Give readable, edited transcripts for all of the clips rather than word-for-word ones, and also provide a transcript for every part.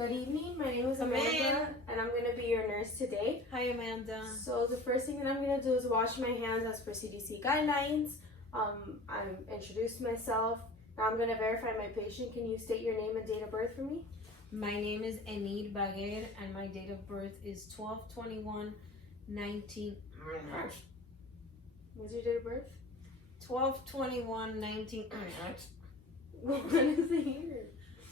Good evening. My name is Come Amanda, and I'm going to be your nurse today. Hi, Amanda. So the first thing that I'm going to do is wash my hands as per CDC guidelines. I'm introduced myself. Now I'm going to verify my patient. Can you state your name and date of birth for me? My name is Enid Baguer, and my date of birth is 12/21/19. What's your date of birth? 12/21/19. What is the year?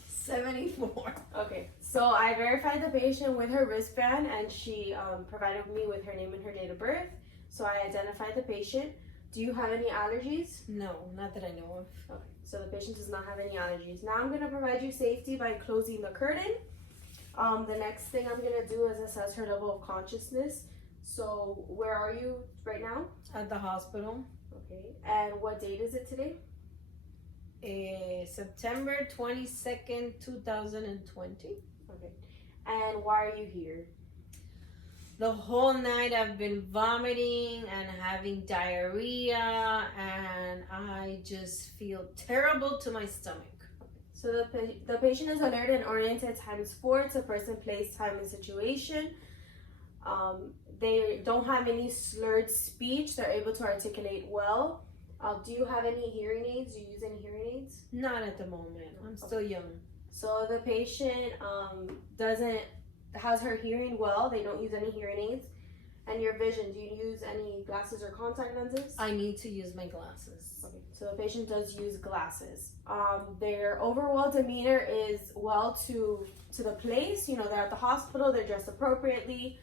74. Okay, so I verified the patient with her wristband, and she provided me with her name and her date of birth. So I identified the patient. Do you have any allergies? No, not that I know of. Okay, so the patient does not have any allergies. Now I'm going to provide you safety by closing the curtain. The next thing I'm going to do is assess her level of consciousness. So where are you right now? At the hospital. Okay, and what date is it today? September 22nd, 2020. Okay, and why are you here? The whole night I've been vomiting and having diarrhea, and I just feel terrible to my stomach. So the patient is alert and oriented ×4. It's a person, place, time, and situation. They don't have any slurred speech. They're able to articulate well. Do you have any hearing aids? Do you use any hearing aids? Not at the moment. I'm still young. So the patient has her hearing well. They don't use any hearing aids. And your vision, do you use any glasses or contact lenses? I need to use my glasses. Okay, so the patient does use glasses. Their overall demeanor is well to the place. You know, they're at the hospital, they're dressed appropriately,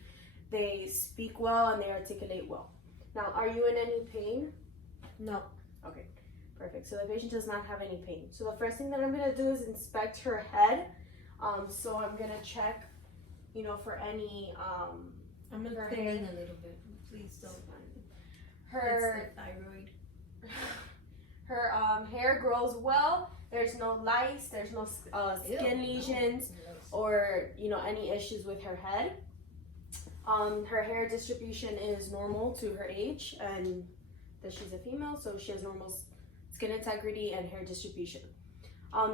they speak well, and they articulate well. Now, are you in any pain? No. Okay, perfect. So the patient does not have any pain. So the first thing that I'm going to do is inspect her head. So I'm going to check, you know, for any... I'm going to thin in a little bit. Please don't. Her it's the thyroid. Her hair grows well. There's no lice. There's no skin lesions or, you know, any issues with her head. Her hair distribution is normal to her age, and that she's a female, so she has normal skin integrity and hair distribution.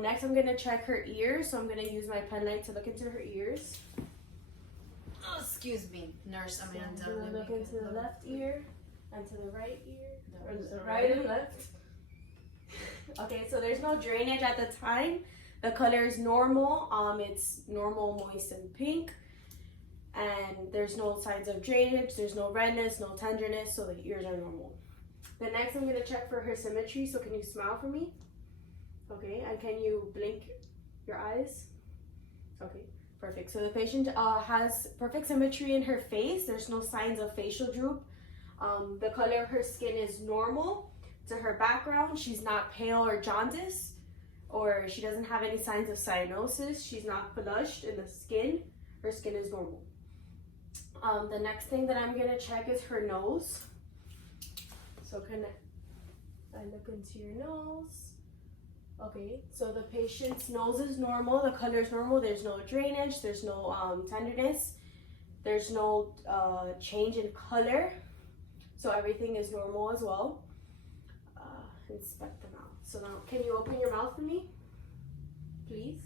Next, I'm going to check her ears. So I'm going to use my pen light to look into her ears. Oh, excuse me, Nurse Amanda. So I'm going to look into the left ear and to the right ear. Or the Right. right and left. Okay, so there's no drainage at the time. The color is normal. It's normal, moist, and pink. And there's no signs of drainage. There's no redness, no tenderness, so the ears are normal. The next, I'm going to check for her symmetry. So can you smile for me? Okay, and can you blink your eyes? Okay, perfect. So the patient has perfect symmetry in her face. There's no signs of facial droop. The color of her skin is normal to her background. She's not pale or jaundice, or she doesn't have any signs of cyanosis. She's not flushed in the skin. Her skin is normal. The next thing that I'm going to check is her nose. So can I look into your nose? Okay, so the patient's nose is normal, the color is normal, there's no drainage, there's no tenderness, there's no change in color, so everything is normal as well. Inspect the mouth. So now, can you open your mouth for me, please?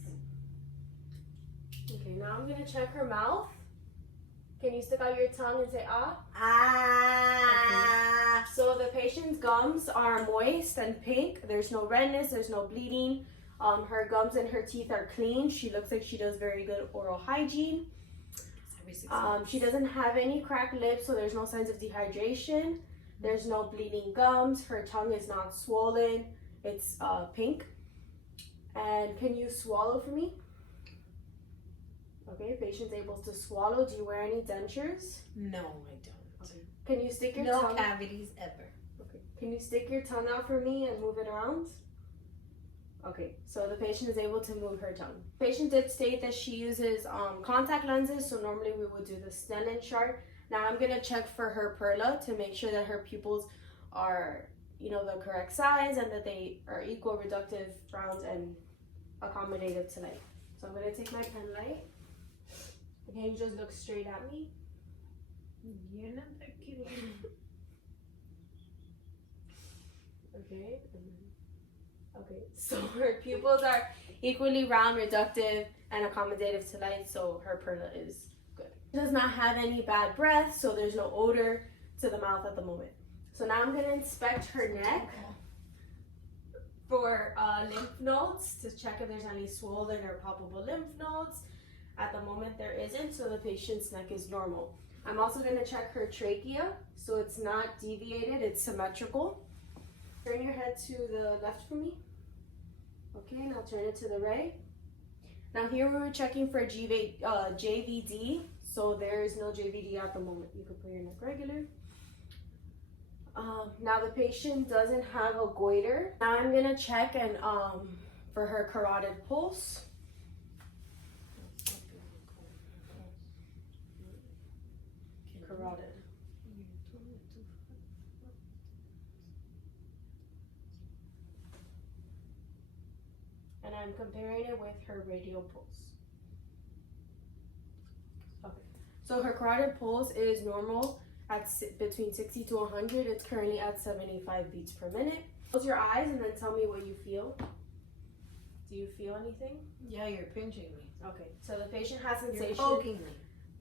Okay, now I'm gonna check her mouth. Can you stick out your tongue and say ah? Ah. Okay. So the patient's gums are moist and pink. There's no redness, there's no bleeding. Her gums and her teeth are clean. She looks like she does very good oral hygiene. She doesn't have any cracked lips, so there's no signs of dehydration. There's no bleeding gums. Her tongue is not swollen. It's pink. And can you swallow for me? Okay, patient's able to swallow. Do you wear any dentures? No, I don't. Okay. Can you stick your no tongue? cavities ever. Okay. Can you stick your tongue out for me and move it around? Okay, so the patient is able to move her tongue. Patient did state that she uses contact lenses, so normally we would do the Snellen chart. Now I'm gonna check for her perla to make sure that her pupils are, you know, the correct size and that they are equal, reductive, round, and accommodative to light. So I'm gonna take my pen light. Can you just look straight at me? You're not that cute. Okay. Okay, so her pupils are equally round, reductive, and accommodative to light, so her perla is good. Does not have any bad breath, so there's no odor to the mouth at the moment. So now I'm going to inspect her neck for lymph nodes to check if there's any swollen or palpable lymph nodes. At the moment there isn't, so the patient's neck is normal. I'm also going to check her trachea, so it's not deviated, it's symmetrical. Turn your head to the left for me. Okay, now turn it to the right. Now here we were checking for JVD, so there is no JVD at the moment. You can put your neck regular. Now the patient doesn't have a goiter. Now I'm gonna check and for her carotid pulse. Carotid. And I'm comparing it with her radial pulse. Okay. So her carotid pulse is normal at between 60 to 100. It's currently at 75 beats per minute. Close your eyes and then tell me what you feel. Do you feel anything? Yeah, you're pinching me. Okay. So the patient has sensation. You're poking me.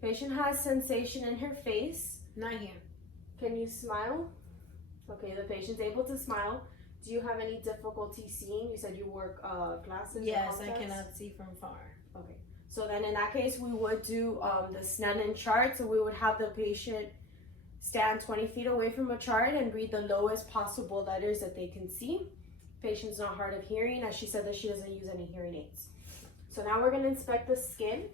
Patient has sensation in her face. Not here. Can you smile? Okay, the patient's able to smile. Do you have any difficulty seeing? You said you wore glasses. Yes, I cannot see from far. Okay. So then in that case, we would do the Snennen chart. So we would have the patient stand 20 feet away from a chart and read the lowest possible letters that they can see. Patient's not hard of hearing, as she said that she doesn't use any hearing aids. So now we're gonna inspect the skin.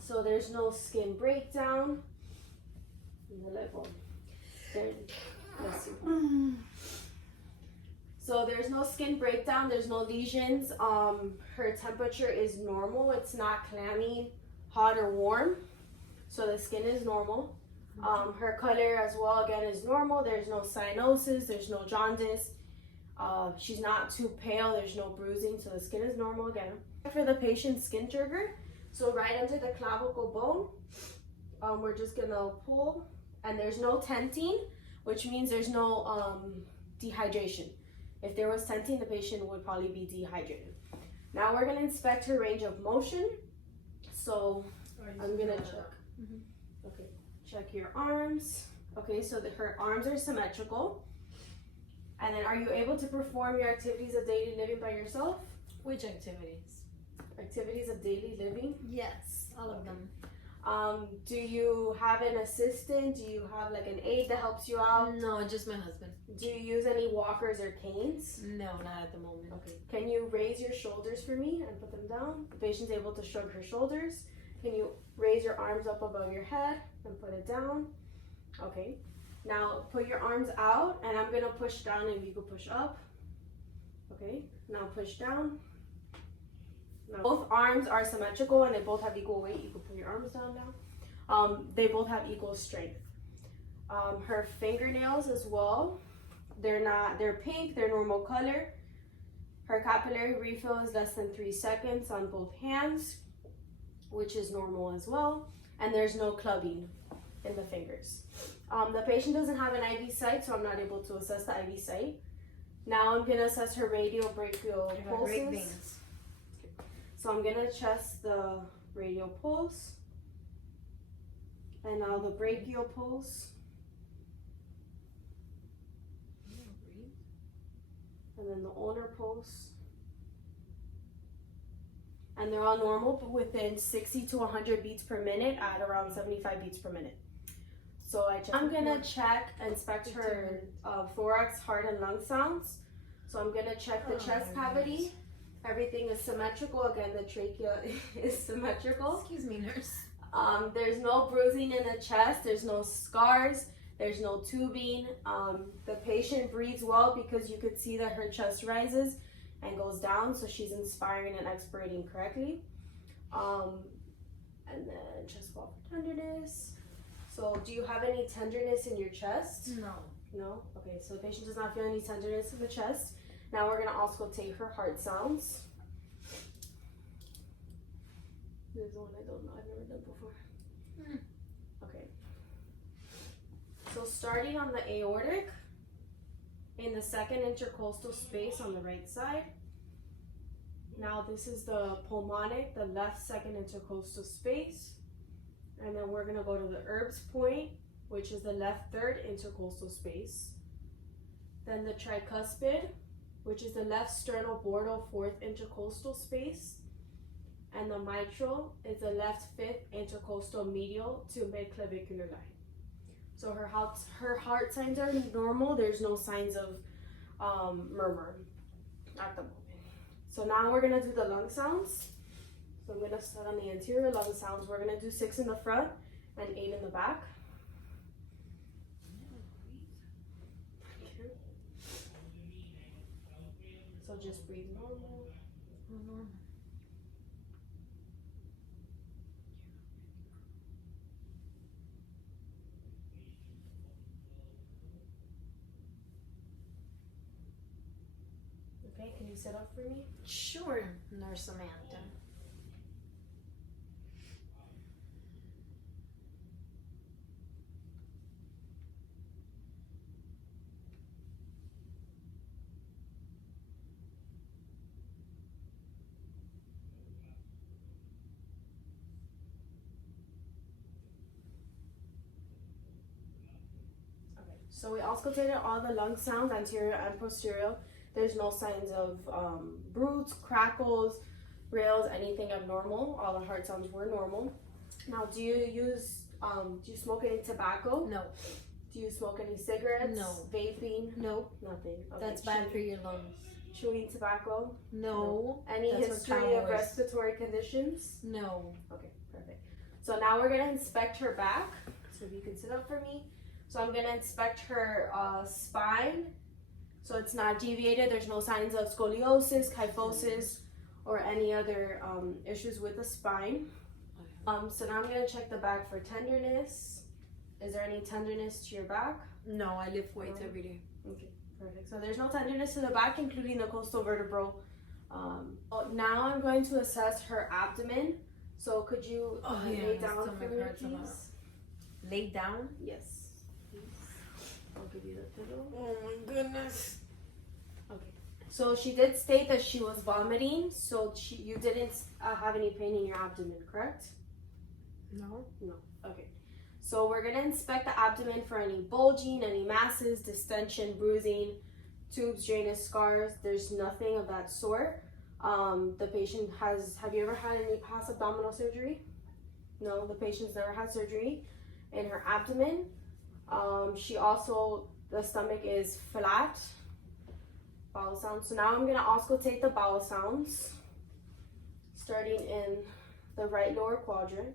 So there's no skin breakdown. Let's see. So there's no skin breakdown, there's no lesions. Her temperature is normal. It's not clammy, hot, or warm. So the skin is normal. Her color as well, again, is normal. There's no cyanosis, there's no jaundice. She's not too pale, there's no bruising, so the skin is normal again. For the patient's skin trigger, so right under the clavicle bone, we're just gonna pull, and there's no tenting, which means there's no dehydration. If there was tenting, the patient would probably be dehydrated. Now we're gonna inspect her range of motion. So I'm gonna check. Okay, check your arms. Okay, so her arms are symmetrical. And then are you able to perform your activities of daily living by yourself? Which activities? Activities of daily living? Yes, all of them. Do you have an assistant? Do you have like an aide that helps you out? No, just my husband. Do you use any walkers or canes? No, not at the moment. Okay. Can you raise your shoulders for me and put them down? The patient's able to shrug her shoulders. Can you raise your arms up above your head and put it down? Okay. Now put your arms out, and I'm gonna push down and you can push up. Okay. Now push down. Now, both arms are symmetrical and they both have equal weight. You can put your arms down now. They both have equal strength. Her fingernails as well. They're pink, they're normal color. Her capillary refill is less than 3 seconds on both hands, which is normal as well. And there's no clubbing in the fingers. The patient doesn't have an IV site, so I'm not able to assess the IV site. Now I'm gonna assess her radial brachial pulses. So I'm gonna test the radial pulse, and now the brachial pulse, and then the ulnar pulse, and they're all normal, but within 60 to 100 beats per minute at around 75 beats per minute. So I'm gonna check and inspect her thorax, heart, and lung sounds. So I'm gonna check the chest cavity. Everything is symmetrical. Again, the trachea is symmetrical. Excuse me, nurse. There's no bruising in the chest. There's no scars. There's no tubing. The patient breathes well because you could see that her chest rises and goes down, so she's inspiring and expirating correctly. And then chest wall for tenderness. So do you have any tenderness in your chest? No. No? Okay, so the patient does not feel any tenderness in the chest. Now we're gonna also take her heart sounds. There's one I don't know, I've never done before. Okay. So starting on the aortic, in the second intercostal space on the right side. Now this is the pulmonic, the left second intercostal space. And then we're gonna go to the Erb's point, which is the left third intercostal space. Then the tricuspid, which is the left sternobordal fourth intercostal space. And the mitral is the left fifth intercostal medial to midclavicular line. So her heart signs are normal. There's no signs of murmur at the moment. So now we're gonna do the lung sounds. So I'm gonna start on the anterior lung sounds. We're gonna do 6 in the front and 8 in the back. So just breathe normal. Okay, can you sit up for me? Sure, Nurse Samantha. So we auscultated all the lung sounds, anterior and posterior. There's no signs of broods, crackles, rails, anything abnormal. All the heart sounds were normal. Now, do you smoke any tobacco? No. Do you smoke any cigarettes? No. Vaping? Nope. Nothing. Okay. That's bad for your lungs. Chewing tobacco? No. Any That's history of respiratory conditions? No. Okay, perfect. So now we're gonna inspect her back. So if you can sit up for me. So I'm gonna inspect her spine. So it's not deviated. There's no signs of scoliosis, kyphosis, or any other issues with the spine. So now I'm gonna check the back for tenderness. Is there any tenderness to your back? No, I lift weights every day. Okay, perfect. So there's no tenderness to the back, including the costal vertebral. Now I'm going to assess her abdomen. So could you lay down for me, please? Lay down? Yes. I'll give you the pillow. Oh my goodness. Okay. So she did state that she was vomiting. So you didn't have any pain in your abdomen, correct? No. No. Okay. So we're gonna inspect the abdomen for any bulging, any masses, distension, bruising, tubes, drainage, scars. There's nothing of that sort. The patient have you ever had any past abdominal surgery? No, the patient's never had surgery in her abdomen. She also, the stomach is flat. Bowel sounds. So now I'm gonna auscultate the bowel sounds, starting in the right lower quadrant.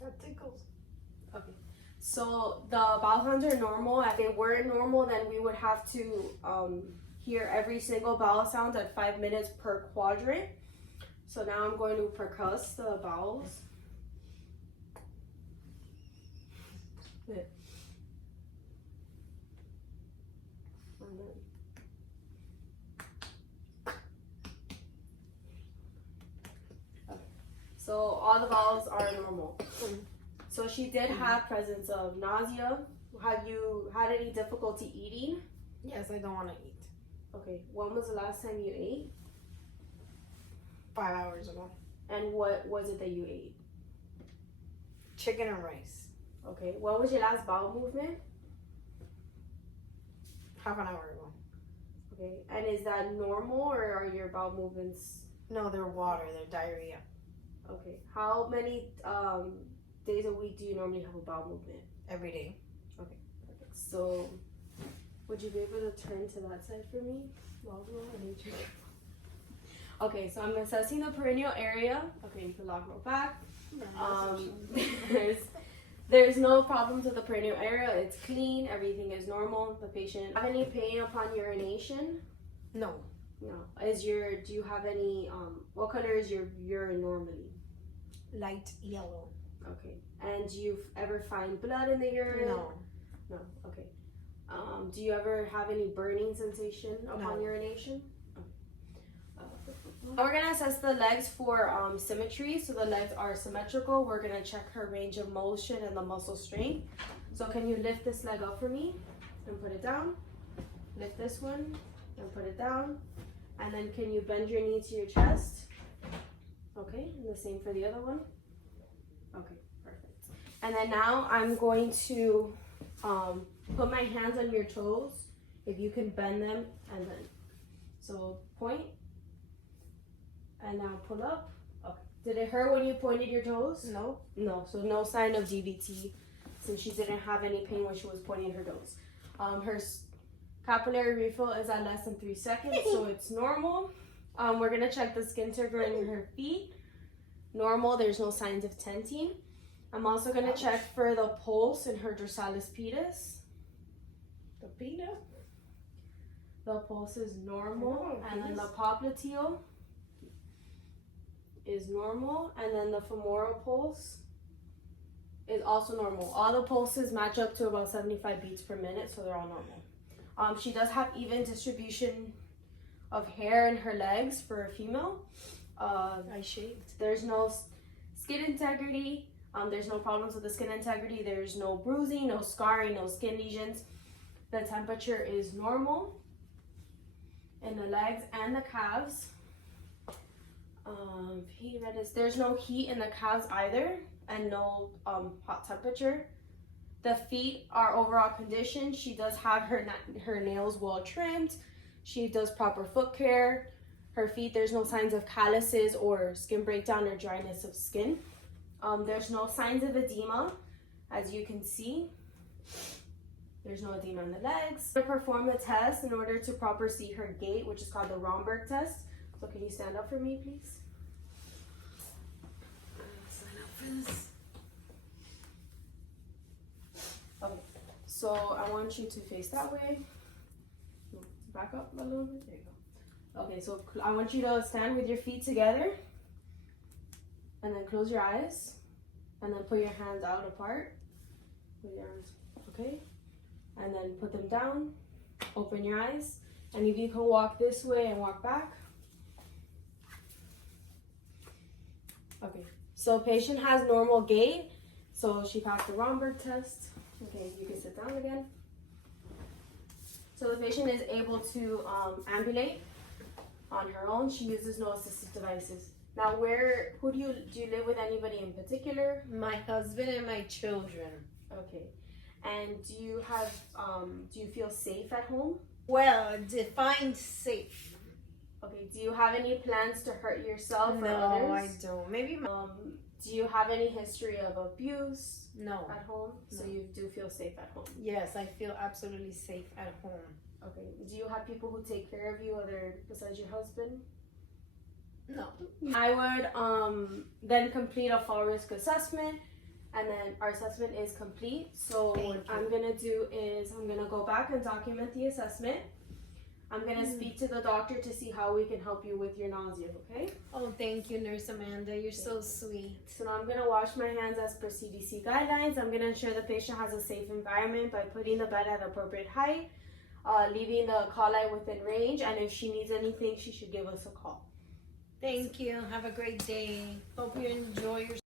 That tickles. Okay. So the bowel sounds are normal. If they weren't normal, then we would have to hear every single bowel sound at 5 minutes per quadrant. So now I'm going to percuss the bowels. Good. Okay. So all the bowels are normal. So she did have presence of nausea. Have you had any difficulty eating? Yes, I don't want to eat. Okay. When was the last time you ate? 5 hours ago. And what was it that you ate? Chicken and rice. Okay. What was your last bowel movement? Half an hour ago. Okay. And is that normal or are your bowel movements? No, they're water. They're diarrhea. Okay. How many days a week do you normally have a bowel movement? Every day. Okay. Perfect. So, would you be able to turn to that side for me? Okay, so I'm assessing the perineal area. Okay, you can lock real back. There's no problems with the perineal area. It's clean. Everything is normal. The patient have any pain upon urination? No. No. Do you have any? What color is your urine normally? Light yellow. Okay. And do you ever find blood in the urine? No. No. Okay. Do you ever have any burning sensation upon urination? We're gonna assess the legs for symmetry. So the legs are symmetrical. We're gonna check her range of motion and the muscle strength. So can you lift this leg up for me and put it down? Lift this one and put it down. And then can you bend your knee to your chest? Okay, and the same for the other one. Okay, perfect. And then now I'm going to put my hands on your toes. If you can bend them and then, so point. And now pull up. Okay. Did it hurt when you pointed your toes? No. No, so no sign of DVT since she didn't have any pain when she was pointing her toes. Her capillary refill is at less than 3 seconds, so it's normal. We're gonna check the skin turgor in her feet. Normal, there's no signs of tenting. I'm also gonna check for the pulse in her dorsalis pedis. The pita? The pulse is normal, Oh, and then yes. the popliteal is normal, and then the femoral pulse is also normal. All the pulses match up to about 75 beats per minute, so they're all normal. She does have even distribution of hair in her legs for a female. I shaved. There's no skin integrity. There's no problems with the skin integrity. There's no bruising, no scarring, no skin lesions. The temperature is normal in the legs and the calves. There's no heat in the calves either, and no hot temperature. The feet are overall conditioned. She does have her nails well trimmed. She does proper foot care. Her feet, there's no signs of calluses or skin breakdown or dryness of skin. There's no signs of edema, as you can see. There's no edema in the legs. To perform the test in order to properly see her gait, which is called the Romberg test. So can you stand up for me, please? Sign up for this. Okay, so I want you to face that way. Back up a little bit. There you go. Okay, so I want you to stand with your feet together. And then close your eyes. And then put your hands out apart. Put your arms, okay? And then put them down. Open your eyes. And if you can walk this way and walk back. Okay, so patient has normal gait. So she passed the Romberg test. Okay, you can sit down again. So the patient is able to ambulate on her own. She uses no assistive devices. Now, who do you live with anybody in particular? My husband and my children. Okay, and do you feel safe at home? Well, define safe. Okay, do you have any plans to hurt yourself or No, others? I don't. Maybe Do you have any history of abuse no. at home? So No. you do feel safe at home. Yes, I feel absolutely safe at home. Okay, do you have people who take care of you besides your husband? No. I would then complete a fall risk assessment, and then our assessment is complete. So what I'm gonna do is I'm gonna go back and document the assessment. I'm gonna speak to the doctor to see how we can help you with your nausea, okay? Oh, thank you, Nurse Amanda. You're so sweet. So now I'm gonna wash my hands as per CDC guidelines. I'm gonna ensure the patient has a safe environment by putting the bed at appropriate height, leaving the call light within range, and if she needs anything, she should give us a call. Thank you. Have a great day. Hope you enjoy your